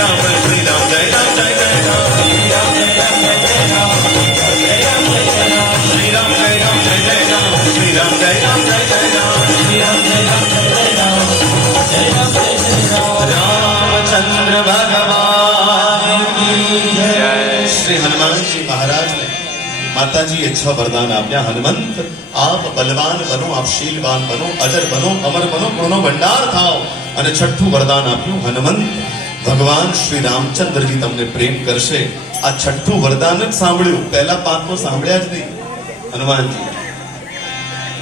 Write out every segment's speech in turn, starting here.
राम श्री राम जय राम जय जय राम श्री राम जय राम जय जय राम जय राम जय जय राम श्री राम जय राम जय जय राम श्री राम जय राम जय जय राम श्री राम जय राम जय जय राम जय राम जय जय राम रामचंद्र भगवान की जय। श्री हनुमान जी महाराज ने माता जी इच्छा वरदान आप्या, हनुमंत आप बलवान बनो, आप शीलवान बनो, अजर बनो, अमर बनो, गुणनो भंडार थाओ। અને છઠ્ઠું વરદાન આપ્યું, હનુમંત ભગવાન શ્રી રામચંદ્રજી તમને પ્રેમ કરશે। આ છઠ્ઠું વરદાન જ સાંભળ્યું, પહેલા પાંચ તો સાંભળ્યા જ નહીં હનુમાનજી।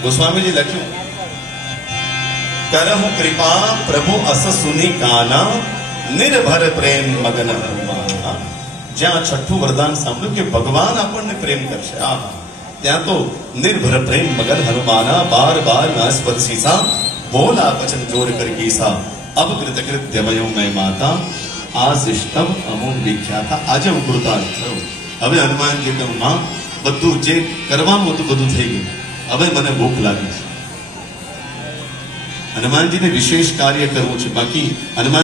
ગોસ્વામીજી લખ્યું, કરહુ કૃપા પ્રભુ અસ સુની કાના, નિર્ભર પ્રેમ મગન હનુમાન। જ્યાં છઠ્ઠું વરદાન સાંભળ્યું કે ભગવાન આપણને પ્રેમ કરશે, ત્યાં તો નિર્ભર પ્રેમ મગન હનુમાના, બાર બાર ના સ્પર્શીસા, બોલા વચન જોર કર કીસા, અબ કૃત કૃત્યમયો મેં માતા, આ શિષ્ટમ અમુક વિખ્યાતા। આજે ઉકૃતાર્થ થયો। હવે હનુમાનજી કહ્યું, માં બધું જે કરવાનું હતું બધું થઈ ગયું, હવે મને ભૂખ લાગી છે। હનુમાનજીને વિશેષ કાર્ય કરવું છે, બાકી હનુમાન